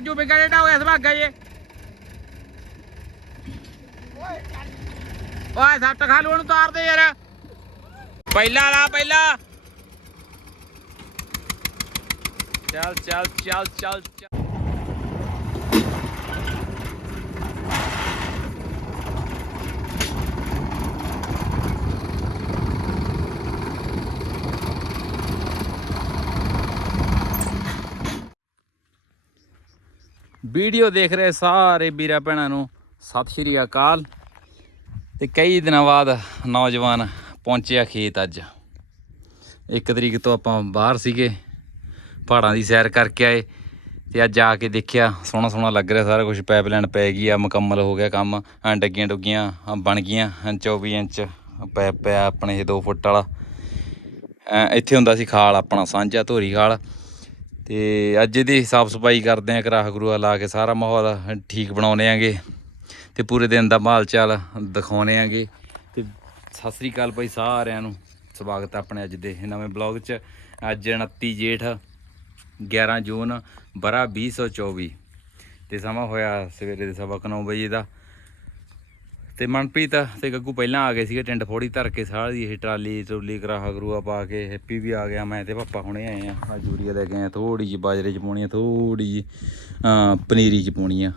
ਮੱਜੂ ਬਿਗਾ ਜਿਹੜਾ ਹੋਇਆ ਸਭਾਗਾ ਜੇ ਓਏ ਸੱਟ ਖਾ ਲੂ, ਉਹਨੂੰ ਤਾਰ ਦੇ ਯਾਰ। ਪਹਿਲਾ ਲਾ, ਪਹਿਲਾ। ਚੱਲ ਚੱਲ ਚੱਲ ਚੱਲ। ਵੀਡੀਓ ਦੇਖ ਰਹੇ ਸਾਰੇ ਵੀਰਾਂ ਭੈਣਾਂ ਨੂੰ। ਸਤਿ ਸ਼੍ਰੀ ਅਕਾਲ। ਤੇ ਕਈ ਦਿਨਾਂ ਬਾਅਦ ਨੌਜਵਾਨ ਪਹੁੰਚਿਆ ਖੇਤ ਅੱਜ। ਇੱਕ ਤਰੀਕ ਤੋਂ ਆਪਾਂ ਬਾਹਰ ਸੀਗੇ, ਪਹਾੜਾਂ ਦੀ ਸੈਰ ਕਰਕੇ ਆਏ ਤੇ ਅੱਜ ਆ ਕੇ ਦੇਖਿਆ, ਸੋਹਣਾ ਸੋਹਣਾ ਲੱਗ ਰਿਹਾ ਸਾਰਾ ਕੁਝ ਪਾਈਪਲਾਈਨ ਪੈ ਗਈ ਆ, ਮੁਕੰਮਲ ਹੋ ਗਿਆ ਕੰਮ। ਡੱਗੀਆਂ ਡੁੱਗੀਆਂ ਬਣ ਗਈਆਂ, ਐਂ 24 ਇੰਚ ਪੈਪ ਪਿਆ ਆਪਣੇ, ਇਹ 2 ਫੁੱਟ ਵਾਲਾ। ਇੱਥੇ ਹੁੰਦਾ ਸੀ ਖਾਲ, ਆਪਣਾ ਸਾਂਝਾ ਧੋਰੀ ਖਾਲ। ਤੇ ਅੱਜ ਇਹਦੀ ਸਾਫ਼ ਸਫ਼ਾਈ ਕਰਦੇ ਆਂ ਕਰਾਹ ਗਰੂਆ ਲਾ ਕੇ ਸਾਰਾ ਮਾਹੌਲ ਠੀਕ ਬਣਾਉਨੇ ਆਂਗੇ ਤੇ ਪੂਰੇ ਦਿਨ ਦਾ ਮਾਲ ਚਾਲ ਦਿਖਾਉਨੇ ਆਂਗੇ ਤੇ ਸਤਿ ਸ੍ਰੀ ਅਕਾਲ ਭਾਈ ਸਾਰਿਆਂ ਨੂੰ, ਸਵਾਗਤ ਆਪਣੇ ਅੱਜ ਦੇ ਨਵੇਂ ਬਲੌਗ 'ਚ। ਅੱਜ 29 ਜੇਠ 11 ਜੂਨ, ਬਰਾ 2024 ਤੇ ਸਮਾਂ ਹੋਇਆ ਸਵੇਰੇ ਦੇ ਸਵਾ ਕੁ ਨੌ ਵਜੇ ਦਾ। ਤੇ ਮਨਪ੍ਰੀਤ ਤੇ ਗੱਗੂ ਪਹਿਲਾਂ ਆ ਗਏ ਸੀਗੇ ਟਿੰਡ ਫੋੜੀ ਧਰ ਕੇ ਸਾਰੀ, ਇਹ ਟਰਾਲੀ ਟਰੂਲੀ ਕਰਾਹਾ ਗਰੂਆ ਪਾ ਕੇ, ਹੈਪੀ ਵੀ ਆ ਗਿਆ, ਮੈਂ ਤੇ ਪਾਪਾ ਹੁਣੇ ਆਏ ਆ। ਆ ਜੂਰੀਆ ਲੈ ਕੇ ਆਏ ਥੋੜੀ ਜੀ ਬਾਜਰੇ ਚ ਪਾਉਣੀ ਆ ਥੋੜੀ ਜਿਹੀ ਪਨੀਰੀ ਚ ਪਾਉਣੀ ਆ।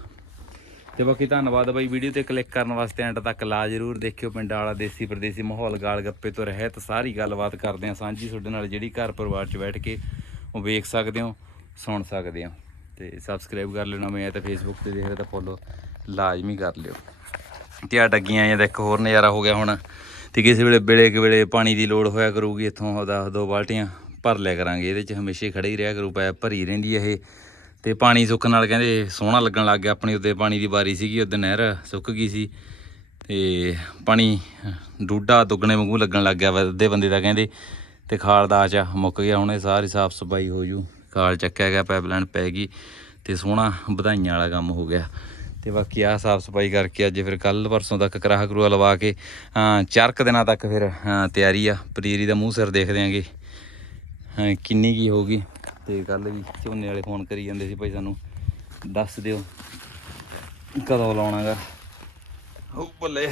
ਤੇ ਬਾਕੀ ਧੰਨਵਾਦ ਬਾਈ, ਵੀਡੀਓ ਤੇ ਕਲਿੱਕ ਕਰਨ ਵਾਸਤੇ ਐਂਡ ਤੱਕ ਲਾ ਜਰੂਰ ਦੇਖਿਓ, ਪਿੰਡ ਵਾਲਾ ਦੇਸੀ ਪ੍ਰਦੇਸੀ ਮਾਹੌਲ, ਗਾਲ ਗੱਪੇ ਤੋਂ ਰਹਿਤ ਸਾਰੀ ਗੱਲਬਾਤ ਕਰਦੇ ਆ ਸਾਂਝੀ, ਤੁਹਾਡੇ ਨਾਲ ਜਿਹੜੀ ਘਰ ਪਰਿਵਾਰ ਚ ਬੈਠ ਕੇ ਉਹ ਵੇਖ ਸਕਦੇ ਹੋ, ਸੁਣ ਸਕਦੇ ਹੋ। ਤੇ ਸਬਸਕ੍ਰਾਈਬ ਕਰ ਲਿਓ ਨਵੇਂ ਆ ਤਾਂ ਫੇਸਬੁੱਕ ਤੇ ਦੇਖ ਰਹੇ ਤਾਂ ਫੋਲੋ ਲਾਜ਼ਮੀ ਕਰ ਲਿਓ। ਤੇ ਆ ਡੱਗੀਆਂ ਜਾਂ ਇੱਕ ਹੋਰ ਨਜ਼ਾਰਾ ਹੋ ਗਿਆ ਹੁਣ। ਤੇ ਕਿਸੇ ਵੇਲੇ ਵੇਲੇ ਕਿ ਵੇਲੇ ਪਾਣੀ ਦੀ ਲੋੜ ਹੋਇਆ ਕਰੂਗੀ, ਇੱਥੋਂ ਉਹਦਾ ਦੋ ਬਾਲਟੀਆਂ ਭਰ ਲਿਆ ਕਰਾਂਗੇ। ਇਹਦੇ 'ਚ ਹਮੇਸ਼ਾ ਹੀ ਖੜਾ ਹੀ ਰਿਹਾ ਕਰੂ ਪੈਪ ਭਰੀ ਰਹਿੰਦੀ ਹੈ ਇਹ। ਤੇ ਪਾਣੀ ਸੁੱਕਣ ਨਾਲ ਕਹਿੰਦੇ ਸੋਹਣਾ ਲੱਗਣ ਲੱਗ ਗਿਆ, ਆਪਣੀ ਉੱਤੇ ਪਾਣੀ ਦੀ ਵਾਰੀ ਸੀਗੀ ਉਦੋਂ ਨਹਿਰ ਸੁੱਕ ਗਈ ਸੀ। ਤੇ ਪਾਣੀ ਡੂਡਾ ਦੁੱਗਣੇ ਵਾਂਗੂ ਲੱਗਣ ਲੱਗ ਗਿਆ ਅੱਧੇ ਬੰਦੇ ਦਾ ਕਹਿੰਦੇ। ਤੇ ਖਾਲ ਦਾ ਆਚਾ ਮੁੱਕ ਗਿਆ, ਹੁਣ ਇਹ ਸਾਰੀ ਸਾਫ਼ ਸਫ਼ਾਈ ਹੋ ਜੂ। ਖਾਲ ਚੱਕਿਆ ਗਿਆ, ਪਾਈਪਲਾਈਨ ਪੈ ਗਈ। ਤੇ ਸੋਹਣਾ ਵਧਾਈਆਂ ਵਾਲਾ ਕੰਮ ਹੋ ਗਿਆ। ਤੇ ਬਾਕੀ ਆ ਸਾਫ਼ ਸਫ਼ਾਈ ਕਰਕੇ ਅੱਜ ਫਿਰ ਕੱਲ ਪਰਸੋਂ ਤੱਕ ਕਰਾਹ ਕਰੂਆ ਲਵਾ ਕੇ ਅਹ ਚਾਰ ਕੁ ਦਿਨਾਂ ਤੱਕ ਫਿਰ ਤਿਆਰੀ ਆ। ਪਨੀਰੀ ਦਾ ਮੂੰਹ ਸਿਰ ਦੇਖਦੇ ਆਂਗੇ, ਹਾਂ, ਕਿੰਨੀ ਕੀ ਹੋਊਗੀ। ਤੇ ਕੱਲ ਵੀ ਝੋਨੇ ਵਾਲੇ ਫੋਨ ਕਰੀ ਜਾਂਦੇ ਸੀ ਭਾਈ ਸਾਨੂੰ, ਦੱਸ ਦਿਓ ਕਦੋਂ ਲਾਉਣਾਗਾ। ਉਹ ਬੱਲੇ।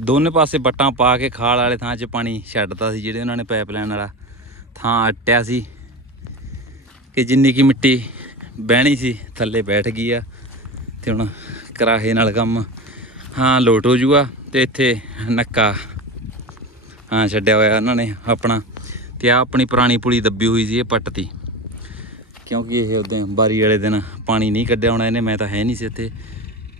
ਦੋਨੇ ਪਾਸੇ ਬੱਟਾਂ ਪਾ ਕੇ ਖਾਲ ਵਾਲੇ ਥਾਂ 'ਚ ਪਾਣੀ ਛੱਡਤਾ ਸੀ, ਜਿਹੜੇ ਉਹਨਾਂ ਨੇ ਪਾਈਪਲਾਈਨ ਵਾਲਾ ਥਾਂ ਅਟਿਆ ਸੀ। ਕਿ ਜਿੰਨੀ ਕੀ ਮਿੱਟੀ ਬਹਿਣੀ ਸੀ, ਥੱਲੇ ਬੈਠ ਗਈ ਆ, ਤੇ ਹੁਣ ਕਰਾਹੇ ਨਾਲ ਕੰਮ। ਹਾਂ, ਲੋਟ ਹੋ ਜੂਗਾ, ਤੇ ਇੱਥੇ ਨੱਕਾ, ਹਾਂ, ਛੱਡਿਆ ਹੋਇਆ ਉਹਨਾਂ ਨੇ ਆਪਣਾ, ਤੇ ਆ ਆਪਣੀ ਪੁਰਾਣੀ ਪੁਲੀ ਦੱਬੀ ਹੋਈ ਸੀ ਇਹ ਪੱਟਤੀ ਕਿਉਂਕਿ ਇਹ ਉਦੋਂ ਬਾਰੀ ਵਾਲੇ ਦਿਨ ਪਾਣੀ ਨਹੀਂ ਕੱਢਿਆ ਹੋਣਾ ਇਹਨੇ, ਮੈਂ ਤਾਂ ਹੈ ਨਹੀਂ ਸੀ ਇੱਥੇ।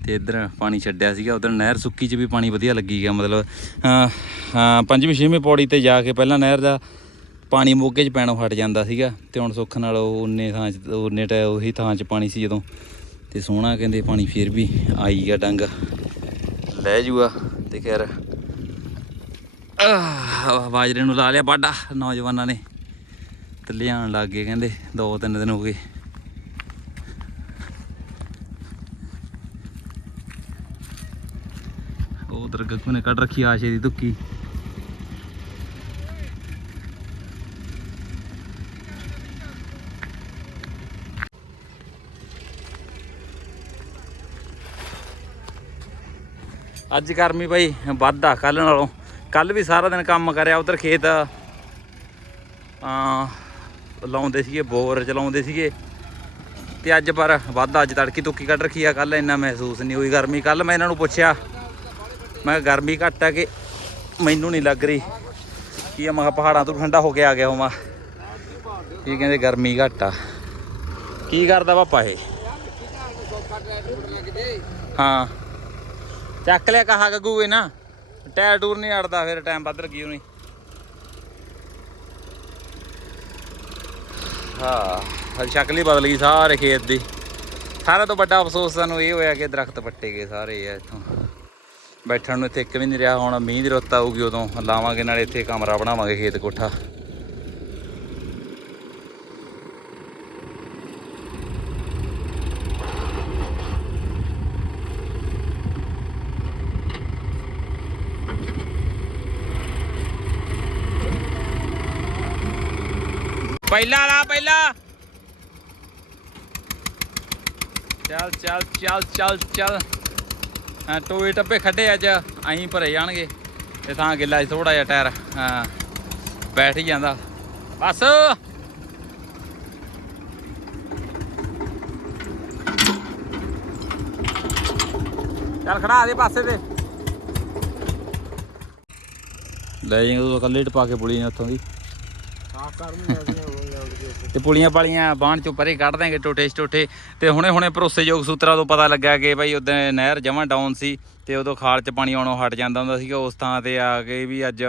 ਤੇ ਇੱਧਰ ਪਾਣੀ ਛੱਡਿਆ ਸੀਗਾ, ਉਧਰ ਨਹਿਰ ਸੁੱਕੀ 'ਚ ਵੀ ਪਾਣੀ ਵਧੀਆ ਲੱਗੀ ਗਿਆ, ਮਤਲਬ ਹਾਂ, ਪੰਜਵੀਂ ਛੇਵੀਂ ਪੌੜੀ ਤੇ ਜਾ ਕੇ ਪਹਿਲਾਂ ਨਹਿਰ ਦਾ ਪਾਣੀ ਮੋਗੇ 'ਚ ਪੈਣੋਂ ਹਟ ਜਾਂਦਾ ਸੀਗਾ ਤੇ ਹੁਣ ਸੁੱਖ ਨਾਲ ਉਹ ਉਨੇ ਥਾਂ 'ਚ, ਉਨੇ ਟੈ, ਉਹੀ ਥਾਂ 'ਚ ਪਾਣੀ ਸੀ ਜਦੋਂ। ਤੇ ਸੋਹਣਾ ਕਹਿੰਦੇ ਪਾਣੀ ਫਿਰ ਵੀ ਆਈ ਗਿਆ ਡੰਗ। ਲੈ ਜੂਗਾ ਤੇ ਖੈਰ। ਬਾਜਰੇ ਨੂੰ ਲਾ ਲਿਆ ਬਾਡਾ ਨੌਜਵਾਨਾਂ ਨੇ। ਤੇ ਲਿਆਉਣ ਲੱਗ ਗਏ ਕਹਿੰਦੇ, ਦੋ ਤਿੰਨ ਦਿਨ ਹੋ ਗਏ। ਉਹ ਉਧਰ ਗੱਗੂ ਨੇ ਕੱਢ ਰੱਖੀ ਆਸ਼ੇ ਦੀ ਧੁੱਕੀ। ਅੱਜ ਗਰਮੀ ਭਾਈ ਵੱਧ ਆ ਕੱਲ ਨਾਲੋਂ। ਕੱਲ ਵੀ ਸਾਰਾ ਦਿਨ ਕੰਮ ਕਰਿਆ ਉਧਰ ਖੇਤ। ਆ ਲਾਉਂਦੇ ਸੀਗੇ, ਬੋਰ ਚਲਾਉਂਦੇ ਸੀਗੇ। ਤੇ ਅੱਜ ਪਰ ਵੱਧ, ਅੱਜ ਤੜਕੀ ਤੁੱਕੀ ਕੱਢ ਰੱਖੀ ਆ ਕੱਲ ਇੰਨਾ ਮਹਿਸੂਸ ਨਹੀਂ ਹੋਈ ਗਰਮੀ। ਕੱਲ ਮੈਂ ਇਹਨਾਂ ਨੂੰ ਪੁੱਛਿਆ, ਮੈਂ ਕਿਹਾ ਗਰਮੀ ਘੱਟ ਆ ਕਿ ਮੈਨੂੰ ਨਹੀਂ ਲੱਗ ਰਹੀ? ਕੀ ਆ? ਮੈਂ ਕਿਹਾ ਪਹਾੜਾਂ ਤੋਂ ਠੰਡਾ ਹੋ ਕੇ ਆ ਗਿਆ ਹੋਵਾਂ। ਇਹ ਕਹਿੰਦੇ ਗਰਮੀ ਘੱਟ ਆ। ਕੀ ਕਰਦਾ ਪਾਪਾ ਇਹ? ਹਾਂ। ਚੱਕ ਲਿਆ ਕਹਾ ਗੱਗੂ ਇਹ ਨਾ। ਟਾਇਰ ਟੂਰ ਨਹੀਂ ਅੜਦਾ ਫਿਰ ਟਾਈਮ ਵੱਧ ਲੱਗੀ ਹੋਣੀ ਹਾਂ। ਹਲ ਸ਼ਕਲ ਹੀ ਬਦਲ ਗਈ ਸਾਰੇ ਖੇਤ ਦੀ। ਸਾਰਾ ਤੋਂ ਵੱਡਾ ਅਫਸੋਸ ਸਾਨੂੰ ਇਹ ਹੋਇਆ ਕਿ ਦਰਖਤ ਪੱਟੇ ਗਏ ਸਾਰੇ ਆ ਇੱਥੋਂ। ਬੈਠਣ ਨੂੰ ਇੱਥੇ ਇੱਕ ਵੀ ਨਹੀਂ ਰਿਹਾ, ਹੁਣ ਮੀਂਹ ਦੀ ਰੁੱਤ ਆਊਗੀ ਉਦੋਂ। ਲਾਵਾਂਗੇ ਨਾਲੇ ਇੱਥੇ ਕਮਰਾ ਬਣਾਵਾਂਗੇ ਖੇਤ ਕੋਠਾ। ਪਹਿਲਾ ਲਾ, ਪਹਿਲਾ। ਚੱਲ ਚੱਲ ਚੱਲ ਚੱਲ ਚੱਲ। ਹਾਂ, ਟੋਏ ਟੱਪੇ ਖੱਡੇ ਅੱਜ। ਐਂ ਭਰੇ ਜਾਣਗੇ। ਤੇ ਥਾਂ ਗਿੱਲਾ ਥੋੜਾ ਜਿਹਾ ਟਾਇਰ, ਹਾਂ, ਬੈਠ ਹੀ ਜਾਂਦਾ। ਬਸ। ਚੱਲ ਖੜਾ ਦੇ ਪਾਸੇ ਤੇ। ਲੈ ਜਾਏਗਾ ਤੂੰ ਕੱਲੇ ਟਪਾ ਕੇ ਪੁਲੀ ਨੇ ਉੱਥੋਂ ਦੀ। ਤੇ ਪੁਲੀਆਂ ਪਾਲੀਆਂ ਬਾਣ ਚੋਂ ਪਰੇ ਕੱਢ ਦਾਂਗੇ ਟੋਟੇ ਟੋਟੇ। ਤੇ ਹੁਣੇ ਹੁਣੇ ਭਰੋਸੇਯੋਗ ਸੂਤਰਾਂ ਤੋਂ ਪਤਾ ਲੱਗਾ ਕਿ ਭਾਈ ਉਦੋਂ ਨਹਿਰ ਜਮਾਂ ਡਾਊਨ ਸੀ ਤੇ ਉਦੋਂ ਖਾਲ 'ਚ ਪਾਣੀ ਆਉਣੋਂ ਹਟ ਜਾਂਦਾ ਹੁੰਦਾ ਸੀਗਾ। ਉਸ ਥਾਂ ਤੇ ਆ ਕੇ ਵੀ ਅੱਜ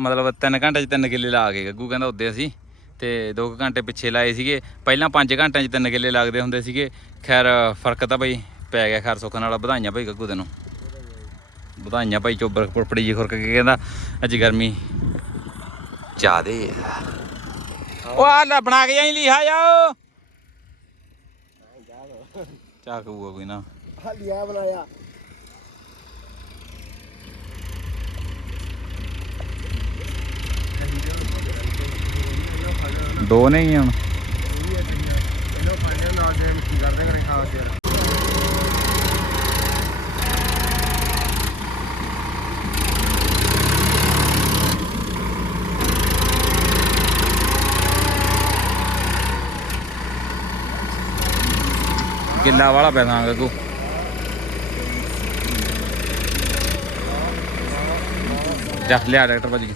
ਮਤਲਬ 3 ਘੰਟੇ 'ਚ 3 ਕਿੱਲੇ ਲਾ ਕੇ ਗੱਗੂ ਕਹਿੰਦਾ ਉੱਦੇ ਅਸੀਂ। ਤੇ 2 ਘੰਟੇ ਪਿੱਛੇ ਲਾਏ ਸੀਗੇ। ਪਹਿਲਾਂ 5 ਘੰਟਿਆਂ 'ਚ 3 ਕਿੱਲੇ ਲੱਗਦੇ ਹੁੰਦੇ ਸੀਗੇ। ਖੈਰ, ਫ਼ਰਕ ਤਾਂ ਭਾਈ ਪੈ ਗਿਆ ਖੈਰ ਸੁੱਖ ਨਾਲ। ਵਧਾਈਆਂ ਭਾਈ ਗੱਗੂ ਤੈਨੂੰ। ਵਧਾਈਆਂ ਭਾਈ ਚੋਬਰ ਪੁਰਪੜੀ ਜੀ ਖੁਰਕ ਕੇ ਕਹਿੰਦਾ, ਅੱਜ ਗਰਮੀ ਜ਼ਿਆਦੇ ਆ। ਉਹ ਆ ਲੈ ਬਣਾ ਕੇ ਜਾਈ ਲਿਖਾ ਜਾਓ। ਚਾ ਕਹੂਗਾ ਕੋਈ ਨਾ। ਹਾਲੀਆ ਬਣਾਇਆ। ਦੋ ਨੇ ਹੀ ਹੁਣ। ਇਹਨੂੰ ਫਾਈਨਲ ਨਾਲ ਦੇ ਕੀ ਕਰਦੇ ਕਰੇ ਖਾਸ ਯਾਰ ਗਿੱਲਾ ਵਾਲਾ ਪੈਸਾ ਗੱਗੂ ਜਾ ਲਿਆ ਡਾਕਟਰ ਭਾਜੀ।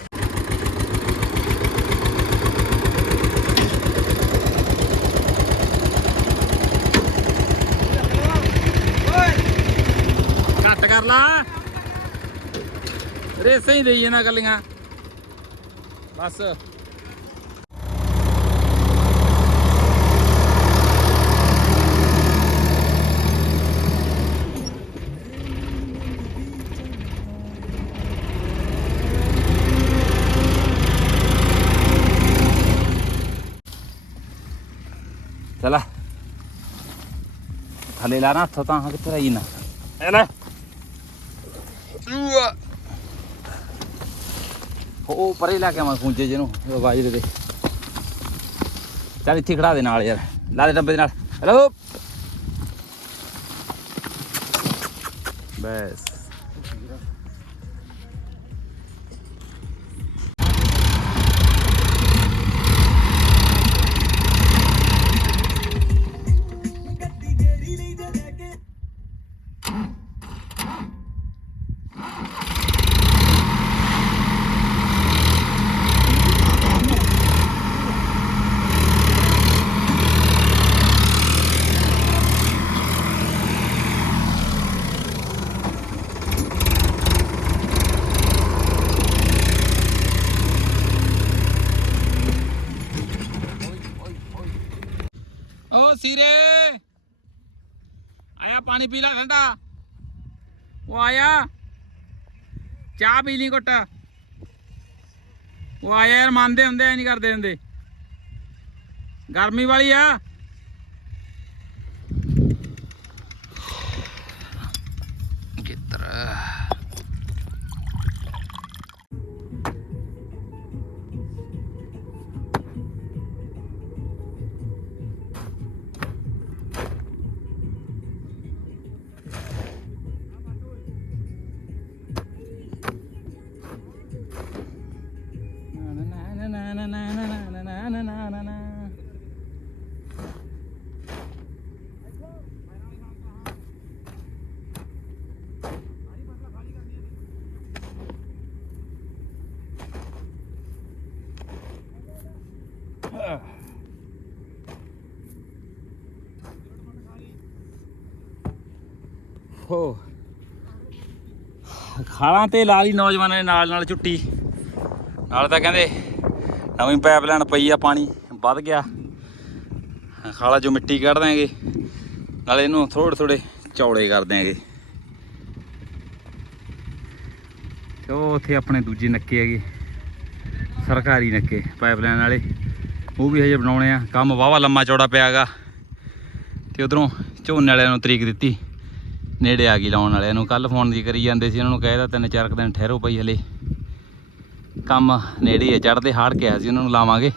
ਘੱਟ ਕਰ ਲਾ। ਰੇਸਾਂ ਹੀ ਦੇਈ ਇਹਨਾਂ ਕੱਲੀਆਂ ਬਸ। ਚਲਾ ਥੱਲੇ ਲਾ ਨਾ ਹੱਥ ਤਾਂ ਕਿੱਥੇ ਰਹੀ ਨਾ ਇਹ ਲੈ। ਉਹ ਪਰੇ ਲਾ ਕੇ ਆਵਾਂ ਖੂੰਜੇ ਜਿਹਨੂੰ ਉਹ ਬਾਜਰੇ ਦੇ ਚੱਲ ਇੱਥੇ ਖੜਾ ਦੇ ਨਾਲ ਯਾਰ ਲਾ ਦੇ ਡੱਬੇ ਦੇ ਨਾਲ ਹੈਲੋ ਬਸ ਠੰਡਾ ਉਹ ਆਇਆ ਚਾਹ ਪੀ ਲਈ ਘੁੱਟ ਉਹ ਆਇਆ ਯਾਰ ਮੰਨਦੇ ਹੁੰਦੇ ਐ ਨਹੀਂ ਕਰਦੇ ਹੁੰਦੇ ਗਰਮੀ ਵਾਲੀ ਆ ਹੋ ਖਾਲਾਂ ਤੇ ਲਾ ਲਈ ਨੌਜਵਾਨਾਂ ਨੇ ਨਾਲ ਨਾਲ ਝੁੱਟੀ। ਨਾਲ ਤਾਂ ਕਹਿੰਦੇ ਨਵੀਂ ਪਾਈਪਲਾਈਨ ਪਈ ਆ ਪਾਣੀ, ਵੱਧ ਗਿਆ। ਖਾਲਾ ਜੋ ਮਿੱਟੀ ਕੱਢ ਦਾਂਗੇ ਨਾਲੇ ਇਹਨੂੰ ਥੋੜੇ ਥੋੜੇ ਚੌੜੇ ਕਰ ਦਿਆਂਗੇ। ਤੇ ਉਹ ਉੱਥੇ ਆਪਣੇ ਦੂਜੇ ਨੱਕੇ ਹੈਗੇ। ਸਰਕਾਰੀ ਨੱਕੇ ਪਾਈਪਲਾਈਨ ਵਾਲੇ। ਉਹ ਵੀ ਹਜੇ ਬਣਾਉਣੇ ਆ। ਕੰਮ ਵਾਵਾ ਲੰਮਾ ਚੌੜਾ ਪਿਆਗਾ ਤੇ ਉਧਰੋਂ ਝੋਨੇ ਵਾਲਿਆਂ ਨੂੰ ਤਰੀਕ ਦਿੱਤੀ। ਨੇੜੇ ਆ ਗਈ ਲਾਉਣ ਵਾਲਿਆਂ ਨੂੰ ਕੱਲ ਫੋਨ ਦੀ ਕਰੀ ਜਾਂਦੇ ਸੀ, ਉਹਨਾਂ ਨੂੰ ਕਹਿਦਾ ਤਿੰਨ ਚਾਰ ਕੁ ਦਿਨ ਠਹਿਰੋ ਪਈ ਹਲੇ। ਕੰਮ ਨੇੜੇ ਹੈ ਚੜਦੇ ਹਾੜ ਕੇ ਆਇਆ ਸੀ, ਉਹਨਾਂ ਨੂੰ ਲਾਵਾਂਗੇ।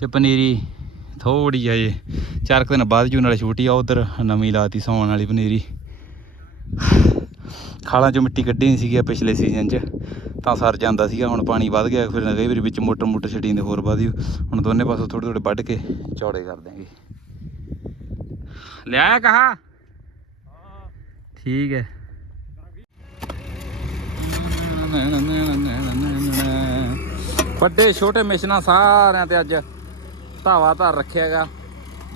ਤੇ ਪਨੀਰੀ ਥੋੜੀ ਜਿਹੀ ਚਾਰ ਕੁ ਦਿਨ ਬਾਅਦ ਜੂ ਨਾਲੇ ਛੋਟੀ ਆ, ਉਧਰ ਨਵੀਂ ਲਾਤੀ ਸੌਣ ਵਾਲੀ ਪਨੀਰੀ। ਖਾਲਾਂ ਚੋਂ ਮਿੱਟੀ ਕੱਢੀ ਨਹੀਂ ਸੀਗੀ ਪਿਛਲੇ ਸੀਜ਼ਨ 'ਚ, ਤਾਂ ਸਰ ਜਾਂਦਾ ਸੀਗਾ, ਹੁਣ ਪਾਣੀ ਵੱਧ ਗਿਆ, ਫਿਰ ਕਈ ਵਾਰੀ ਵਿੱਚ ਮੋਟਰ ਮੋਟਰ ਛੱਡੀ ਹੋਰ ਵਧੀ ਹੁਣ ਦੋਨੇ ਪਾਸੋਂ ਥੋੜੇ ਥੋੜੇ ਵੱਢ ਕੇ ਚੌੜੇ ਕਰ ਦਿਆਂਗੇ। ਲਿਆਇਆ ਕਹਾ? ਠੀਕ ਹੈ। ਵੱਡੇ ਛੋਟੇ ਮਿਸ਼ਨਾਂ ਸਾਰਿਆਂ ਤੇ ਅੱਜ ਧਾਵਾ ਧਰ ਰੱਖਿਆਗਾ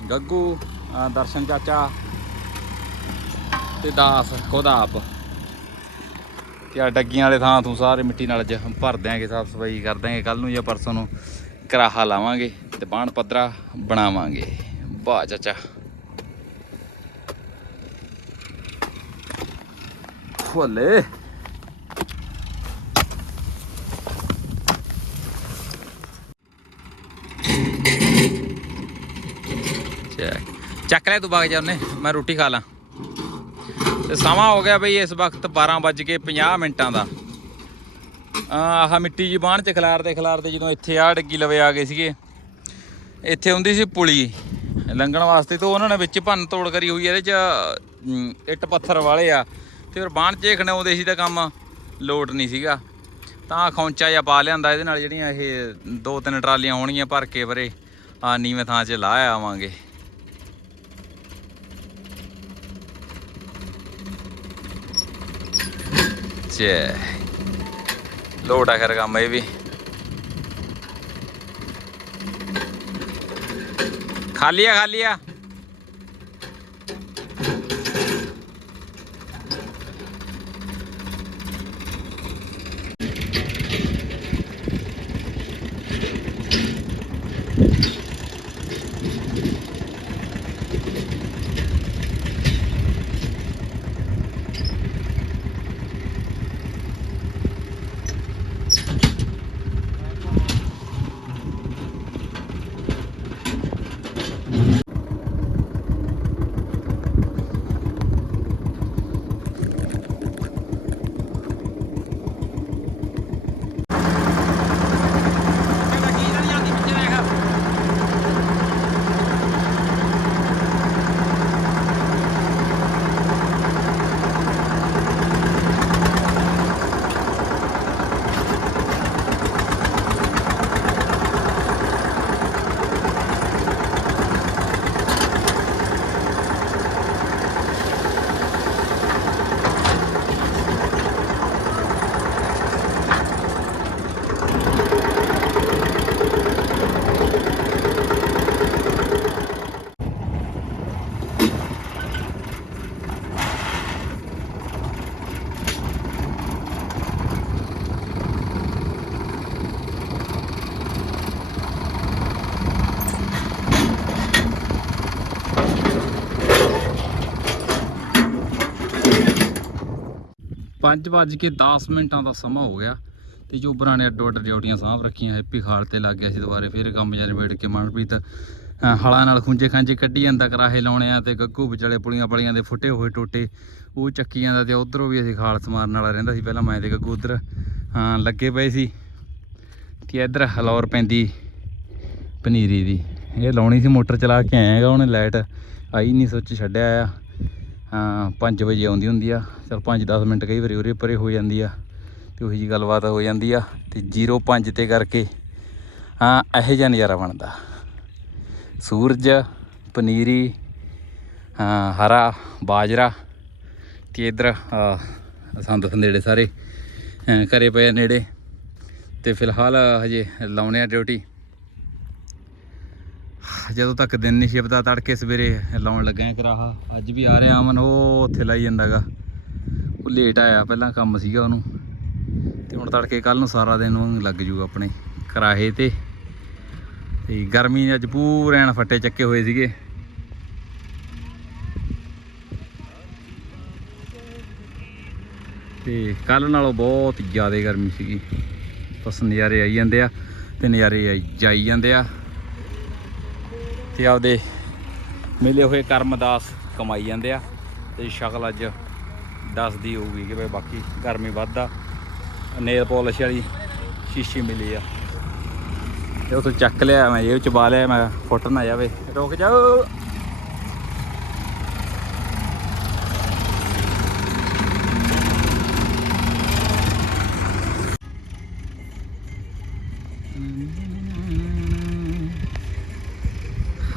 ਗੱਗੂ ਦਰਸ਼ਨ ਚਾਚਾ ਤੇ ਦਾਸ ਖੁਦਾ ਆਪ ਤੇ ਆ ਡੱਗੀਆਂ ਵਾਲੇ ਥਾਂ ਤੋਂ ਸਾਰੇ ਮਿੱਟੀ ਨਾਲ ਅੱਜ ਭਰ ਦਿਆਂਗੇ, ਸਾਫ਼ ਸਫ਼ਾਈ ਕਰ ਦਿਆਂਗੇ। ਕੱਲ ਨੂੰ ਜਾਂ ਪਰਸੋਂ ਨੂੰ ਕਰਾਹਾ ਲਾਵਾਂਗੇ ਤੇ ਬਾਣ ਪੱਧਰਾ ਬਣਾਵਾਂਗੇ। ਵਾਹ ਚਾਚਾ। ਫੁੱਲੇ ਚੱਕ ਚੱਕ ਲੈ ਤੂੰ ਵਗ ਜਾ ਉਹਨੇ, ਮੈਂ ਰੋਟੀ ਖਾ ਲਾਂ। ਤੇ ਸਮਾਂ ਹੋ ਗਿਆ ਬਈ ਇਸ ਵਕਤ 12 ਵੱਜ ਕੇ 50 ਮਿੰਟਾਂ ਦਾ। ਆਹ ਮਿੱਟੀ ਜੀ ਬਾਣ ਚ ਖਿਲਾਰਦੇ ਖਿਲਾਰਦੇ ਜਦੋਂ ਇੱਥੇ ਆ ਡੱਗੀ ਲਵੇ ਆ ਗਏ ਸੀਗੇ। ਇੱਥੇ ਹੁੰਦੀ ਸੀ ਪੁਲੀ। ਲੰਘਣ ਵਾਸਤੇ ਤੇ ਉਹਨਾਂ ਨੇ ਵਿੱਚ ਭੰਨ ਤੋੜ ਕਰੀ ਹੋਈ ਇਹਦੇ ਚ ਇੱਟ ਪੱਥਰ ਵਾਲੇ ਆ। ਤੇ ਫਿਰ ਬਾਣ ਚ ਖਣਾਉਂਦੇ ਸੀ ਤਾਂ ਕੰਮ ਲੋਟ ਨਹੀਂ ਸੀਗਾ। ਤਾਂ ਖੌਂਚਾ ਜਿਹਾ ਪਾ ਲਿਆਂਦਾ ਇਹਦੇ ਨਾਲ ਜਿਹੜੀਆਂ ਇਹ ਦੋ ਤਿੰਨ ਟਰਾਲੀਆਂ ਹੋਣਗੀਆਂ ਭਰ ਕੇ ਪਰੇ। ਆ ਨੀਵੇਂ ਥਾਂ 'ਚ ਲਾ ਆਵਾਂਗੇ। ਚੇ। ਲੋਟ ਆ ਕਰ ਕੰਮ ਇਹ ਵੀ। ਖਾਲੀ ਆ ਖਾਲੀ ਆ। ਪੰਜ ਵੱਜ ਕੇ 10 ਮਿੰਟਾਂ ਦਾ ਸਮਾਂ ਹੋ ਗਿਆ ਤੇ ਜੋਬਰਾਂ ਨੇ ਅੱਡੋ ਅੱਡ ਡਿਊਟੀਆਂ ਸਾਂਭ ਰੱਖੀਆਂ, ਹੈਪੀ ਖਾਲ ਤੇ ਲੱਗ ਗਿਆ ਸੀ ਦੁਬਾਰੇ ਫਿਰ ਕੰਮ ਜਾਰੀ ਬੈਠ ਕੇ ਮਨਪ੍ਰੀਤ ਹਲਾਂ ਨਾਲ ਖੁੰਝੇ ਖਾਂਜੇ ਕੱਢੀ ਜਾਂਦਾ ਕਰਾਹੇ ਲਾਉਣੇ ਆ ਤੇ ਗੱਗੂ ਵਿਚਾਲੇ ਪੁਲੀਆਂ ਪਲੀਆਂ ਦੇ ਫੁੱਟੇ ਹੋਏ ਟੋਟੇ, ਉਹ ਚੱਕੀ ਜਾਂਦਾ ਤੇ ਉਧਰੋਂ ਵੀ ਅਸੀਂ ਖਾਲ ਸਮਾਰਨ ਵਾਲਾ ਰਹਿੰਦਾ ਸੀ, ਪਹਿਲਾਂ ਮੈਂ ਤੇ ਗੱਗੂ ਉਧਰ ਲੱਗੇ ਪਏ ਸੀ ਤੇ ਇੱਧਰ ਹਲੌਰ ਪੈਂਦੀ ਪਨੀਰੀ ਦੀ, ਇਹ ਲਾਉਣੀ ਸੀ ਮੋਟਰ ਚਲਾ ਕੇ ਆਏਗਾ ਉਹਨੇ ਲਾਈਟ ਆਈ ਨਹੀਂ ਸੁੱਚ ਛੱਡਿਆ ਆ। 5 ਵਜੇ ਆਉਂਦੀ ਹੁੰਦੀ ਆ। ਚਲ 5-10 ਮਿੰਟ ਕਈ ਵਾਰੀ ਉਰੇ ਪਰੇ ਹੋ ਜਾਂਦੀ ਆ ਤੇ ਉਹੀ ਜੀ ਗੱਲਬਾਤ ਹੋ ਜਾਂਦੀ ਆ ਤੇ 05 ਤੇ ਕਰਕੇ, ਹਾਂ, ਇਹੋ ਜਿਹਾ ਨਜ਼ਾਰਾ ਬਣਦਾ। ਸੂਰਜ, ਪਨੀਰੀ ਹਰਾ, ਬਾਜਰਾ ਤੇ ਇਧਰ ਸੰਦ ਸੰਦੇੜੇ ਸਾਰੇ ਘਰੇ ਪਏ ਆ ਨੇੜੇ ਤੇ ਫਿਲਹਾਲ ਹਜੇ ਲਾਉਣੇ ਆ ਡਿਊਟੀ। ਜਦੋਂ ਤੱਕ ਦਿਨ ਨਹੀਂ ਛਿਪਦਾ, ਤੜਕੇ ਸਵੇਰੇ ਲਾਉਣ ਲੱਗਾ ਕਰਾਹਾ ਅੱਜ ਵੀ ਆ ਰਿਹਾ ਅਮਨ, ਉਹ ਉੱਥੇ ਲਾਈ ਜਾਂਦਾਗਾ। ਉਹ ਲੇਟ ਆਇਆ, ਪਹਿਲਾਂ ਕੰਮ ਸੀਗਾ ਉਹਨੂੰ। ਤੇ ਹੁਣ ਤੜਕੇ ਕੱਲ ਨੂੰ ਸਾਰਾ ਦਿਨ ਉਹ ਲੱਗ ਜੂਗਾ ਆਪਣੇ ਕਰਾਹੇ ਤੇ। ਤੇ ਗਰਮੀ ਨੇ ਅੱਜ ਪੂਰੇ ਐਨ ਫੱਟੇ ਚੱਕੇ ਹੋਏ ਸੀਗੇ। ਤੇ ਕੱਲ ਨਾਲੋਂ ਬਹੁਤ ਜ਼ਿਆਦਾ ਗਰਮੀ ਸੀਗੀ। ਬਸ ਨਜ਼ਾਰੇ ਆਈ ਜਾਂਦੇ ਆ ਤੇ ਨਜ਼ਾਰੇ ਜਾਈ ਜਾਂਦੇ ਆ। ਤੇ ਆਪਦੇ ਮਿਲੇ ਹੋਏ ਕਰਮਦਾਸ ਕਮਾਈ ਜਾਂਦੇ ਆ ਤੇ ਸ਼ਕਲ ਅੱਜ ਦੱਸਦੀ ਹੋਊਗੀ ਕਿ ਬਈ ਬਾਕੀ ਗਰਮੀ ਵੱਧਦਾ, ਨੇਲ ਪਾਲਿਸ਼ ਵਾਲੀ ਸ਼ੀਸ਼ੀ ਮਿਲੀ ਆ। ਤੇ ਉਥੋਂ ਚੱਕ ਲਿਆ ਮੈਂ ਜੇਬ ਚ ਪਾ ਲਿਆ ਮੈਂ, ਫੁੱਟ ਨਾ ਜਾਵੇ। ਰੁਕ ਜਾਓ।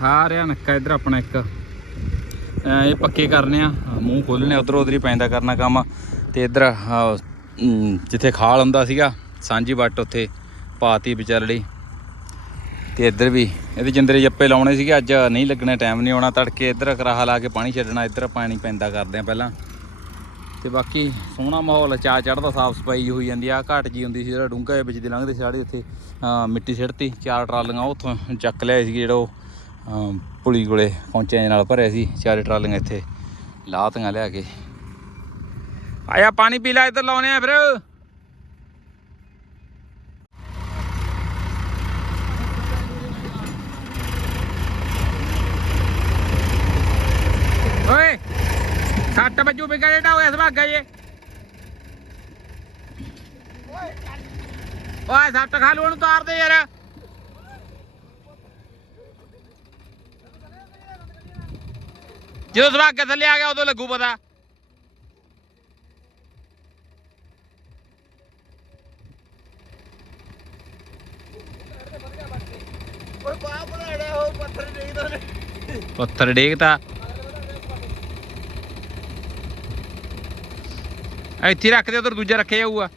ਸਾਰਿਆਂ ਰਿਆ ਨੱਕਾ ਇਧਰ ਆਪਣਾ ਇੱਕ। ਇਹ ਪੱਕੇ ਕਰਨੇ ਆ। ਮੂੰਹ ਖੋਲਣੇ ਉਧਰ ਉਧਰ ਹੀ ਪੈਂਦਾ ਕਰਨਾ ਕੰਮ। ਤੇ ਇਧਰ ਜਿੱਥੇ ਖਾਲ ਹੁੰਦਾ ਸੀਗਾ, ਸਾਂਝੀ ਵੱਟ ਉੱਥੇ ਪਾਤੀ ਵਿਚਾਰੜੀ ਤੇ ਇੱਧਰ ਵੀ, ਇਹਦੇ ਜਿੰਦਰੇ ਜੱਪੇ ਲਾਉਣੇ ਸੀਗੇ, ਅੱਜ ਨਹੀਂ ਲੱਗਣੇ, ਟਾਈਮ ਨਹੀਂ ਆਉਣਾ ਤੜਕੇ। ਇੱਧਰ ਕਰਾਹਾ ਲਾ ਕੇ ਪਾਣੀ ਛੱਡਣਾ, ਇੱਧਰ ਪਾਣੀ ਪੈਂਦਾ ਕਰਦੇ ਆ ਪਹਿਲਾਂ। ਤੇ ਬਾਕੀ ਸੋਹਣਾ ਮਾਹੌਲ ਚਾ ਚੜਦਾ ਸਾਫ਼ ਸਫ਼ਾਈ ਹੋਈ ਜਾਂਦੀ ਆ। ਘਾਟ ਜੀ ਹੁੰਦੀ ਸੀ, ਜਿਹੜਾ ਡੂੰਘਾ ਜਿਹਾ ਵਿੱਚ ਦੀ ਲੰਘਦੇ ਸਾੜੇ ਉੱਥੇ। ਮਿੱਟੀ ਸਿੜਤੀ ਚਾਰ ਟਰਾਲੀਆਂ ਉੱਥੋਂ ਚੱਕ ਲਿਆ ਸੀ ਜਿਹੜਾ ਉਹ ਪੁਲੀ ਕੋਲੇ ਪਹੁੰਚਿਆ ਨਾਲ ਭਰਿਆ ਸੀ, ਚਾਰੇ ਟਰਾਲੀਆਂ ਇੱਥੇ ਲਾਤੀਆਂ ਲਿਆ ਕੇ। ਆਇਆ, ਪਾਣੀ ਪੀ ਲੈ, ਇੱਧਰ ਲਾਉਣੇ ਆ ਫਿਰ। ਓਏ ਸੱਟ ਵੱਜੂ ਬਿਗਾ ਜਿਹੜਾ ਹੋਇਆ ਸਭਾਗਾ ਜੇ ਓਏ ਸੱਟ ਖਾ ਲੂ, ਉਹਨੂੰ ਤਾਰ ਦੇ ਯਾਰ। ਜਦੋਂ ਸਭਾਗਾ ਥੱਲੇ ਆ ਗਿਆ ਉਦੋਂ ਲੱਗੂ ਪਤਾ। ਪੱਥਰ ਡੇਗਦਾ ਨੇ ਪੱਥਰ ਡੇਗਤਾ ਇੱਥੇ ਰੱਖ ਦੇ ਉਧਰ ਦੂਜਾ ਰੱਖਿਆ ਜਾਊਗਾ।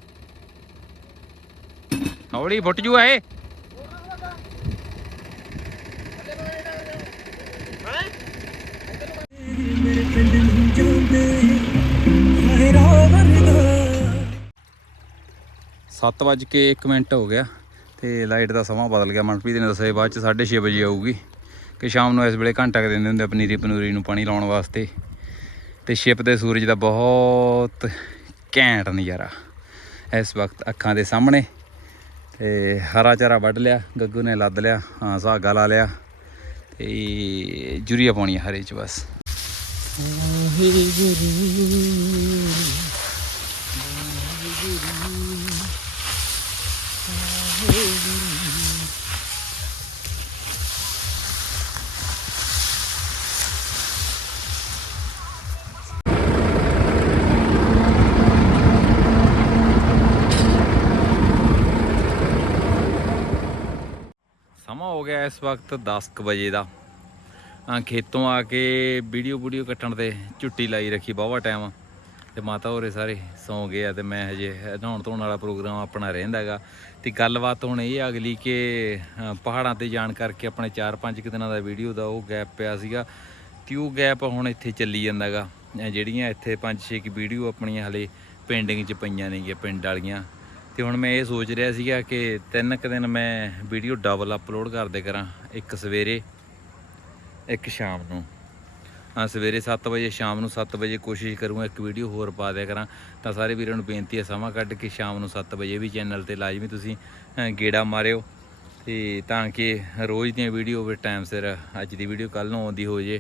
ਹੌਲੀ ਫੁੱਟ ਜੂਆ ਇਹ। ਸੱਤ ਵੱਜ ਕੇ 1 ਮਿੰਟ ਹੋ ਗਿਆ ਤੇ ਲਾਈਟ ਦਾ ਸਮਾਂ ਬਦਲ ਗਿਆ। ਮਨਪ੍ਰੀਤ ਨੇ ਦੱਸਿਆ ਬਾਅਦ ਚ 6:30 ਵਜੇ ਆਊਗੀ ਕਿ ਸ਼ਾਮ ਨੂੰ ਇਸ ਵੇਲੇ ਘੰਟਾ ਕੁ ਦਿੰਦੇ ਹੁੰਦੇ ਆ ਪਨੀਰੀ ਪਨੂਰੀ ਨੂੰ ਪਾਣੀ ਲਾਉਣ ਵਾਸਤੇ। ਤੇ ਸ਼ਿਪ ਦੇ ਸੂਰਜ ਦਾ ਬਹੁਤ ਘੈਂਟ ਨਜ਼ਾਰਾ ਇਸ ਵਕਤ ਅੱਖਾਂ ਦੇ ਸਾਹਮਣੇ। ਤੇ ਹਰਾ ਚਾਰਾ ਵੱਢ ਲਿਆ, ਗੱਗੂ ਨੇ ਲੱਦ ਲਿਆ, ਹਾਂ ਸੁਹਾਗਾ ਲਾ ਲਿਆ ਤੇ ਜੁਰੀਆ ਪਾਉਣੀ ਹਰੇ ਚ ਬਸ। ਸਮਾਂ ਹੋ ਗਿਆ ਇਸ ਵਕਤ 10:00 ਵਜੇ ਦਾ। ਖੇਤੋਂ ਆ ਕੇ ਵੀਡੀਓ ਵੀਡੀਓ ਕੱਟਣ ਤੇ ਝੁੱਟੀ ਲਾਈ ਰੱਖੀ ਬਾਵਾ ਟਾਈਮ ਤੇ ਮਾਤਾ ਹੋਰੇ ਸਾਰੇ ਸੌਂ ਗਏ ਆ ਤੇ ਮੈਂ ਹਜੇ ਨਹਾਉਣ ਧੋਣ ਵਾਲਾ ਪ੍ਰੋਗਰਾਮ ਆਪਣਾ ਰਹਿੰਦਾਗਾ ਤੇ ਗੱਲਬਾਤ ਹੁਣ ਇਹ ਅਗਲੀ ਕਿ ਪਹਾੜਾਂ ਤੇ ਜਾਣ ਕਰਕੇ ਆਪਣੇ 4-5 ਕੁ ਦਿਨਾਂ ਦਾ ਵੀਡੀਓ ਦਾ ਉਹ ਗੈਪ ਪਿਆ ਸੀਗਾ। ਤੇ ਉਹ ਗੈਪ ਹੁਣ ਇੱਥੇ ਚੱਲੀ ਜਾਂਦਾਗਾ ਅ, ਜਿਹੜੀਆਂ ਇੱਥੇ 5-6 ਕੁ ਵੀਡੀਓ ਆਪਣੀਆਂ ਹਲੇ ਪੈਂਡਿੰਗ 'ਚ ਪਈਆਂ ਨੇਗੀਆਂ ਪਿੰਡ ਵਾਲੀਆਂ। ਤੇ ਹੁਣ ਮੈਂ ਇਹ ਸੋਚ ਰਿਹਾ ਸੀਗਾ ਕਿ ਤਿੰਨ ਕੁ ਦਿਨ ਮੈਂ ਵੀਡੀਓ ਡਬਲ ਅਪਲੋਡ ਕਰਦੇ ਕਰਾਂ ਇੱਕ ਸਵੇਰੇ। ਇੱਕ ਸ਼ਾਮ ਨੂੰ। ਹਾਂ, ਸਵੇਰੇ 7 ਵਜੇ, ਸ਼ਾਮ ਨੂੰ 7 ਵਜੇ ਕੋਸ਼ਿਸ਼ ਕਰੂੰਗਾ ਇੱਕ ਵੀਡੀਓ ਹੋਰ ਪਾ ਦਿਆ ਕਰਾਂ। ਤਾਂ ਸਾਰੇ ਵੀਰਾਂ ਨੂੰ ਬੇਨਤੀ ਹੈ ਸਮਾਂ ਕੱਢ ਕੇ ਸ਼ਾਮ ਨੂੰ 7 ਵਜੇ ਵੀ ਚੈਨਲ ਤੇ ਲਾਜ਼ਮੀ ਤੁਸੀਂ ਗੇੜਾ ਮਾਰਿਓ। ਤੇ ਤਾਂ ਕਿ ਰੋਜ਼ ਦੀਆਂ ਵੀਡੀਓ ਵੀ ਟਾਈਮ ਸਿਰ, ਅੱਜ ਦੀ ਵੀਡੀਓ ਕੱਲ ਨੂੰ ਆਉਂਦੀ ਹੋ ਜੇ।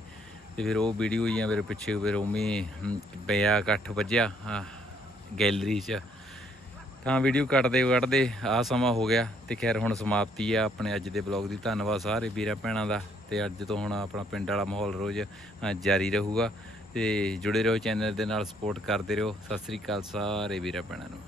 ਤੇ ਫਿਰ ਉਹ ਵੀਡੀਓ ਜਾਂ ਫਿਰ ਪਿੱਛੇ ਫਿਰ ਉਵੇਂ ਹੀ ਪਿਆ ਇਕੱਠ ਵੱਜਿਆ ਗੈਲਰੀ 'ਚ। ਤਾਂ ਵੀਡੀਓ ਕੱਟਦੇ ਕੱਟਦੇ ਆ ਸਮਾਂ ਹੋ ਗਿਆ ਤੇ ਖੈਰ ਹੁਣ ਸਮਾਪਤੀ ਆ। ਆਪਣੇ ਅੱਜ ਦੇ ਬਲੌਗ ਦੀ ਧੰਨਵਾਦ ਸਾਰੇ ਵੀਰਾਂ ਭੈਣਾਂ ਦਾ। ਤੇ ਅੱਜ ਤੋਂ ਹੁਣ ਆਪਣਾ ਪਿੰਡ ਵਾਲਾ ਮਾਹੌਲ ਰੋਜ਼ ਜਾਰੀ ਰਹੂਗਾ। ਤੇ ਜੁੜੇ ਰਹੋ ਚੈਨਲ ਦੇ ਨਾਲ, ਸਪੋਰਟ ਕਰਦੇ ਰਹੋ। ਸਤਿ ਸ੍ਰੀ ਅਕਾਲ ਸਾਰੇ ਵੀਰਾਂ, ਭੈਣਾਂ ਨੂੰ।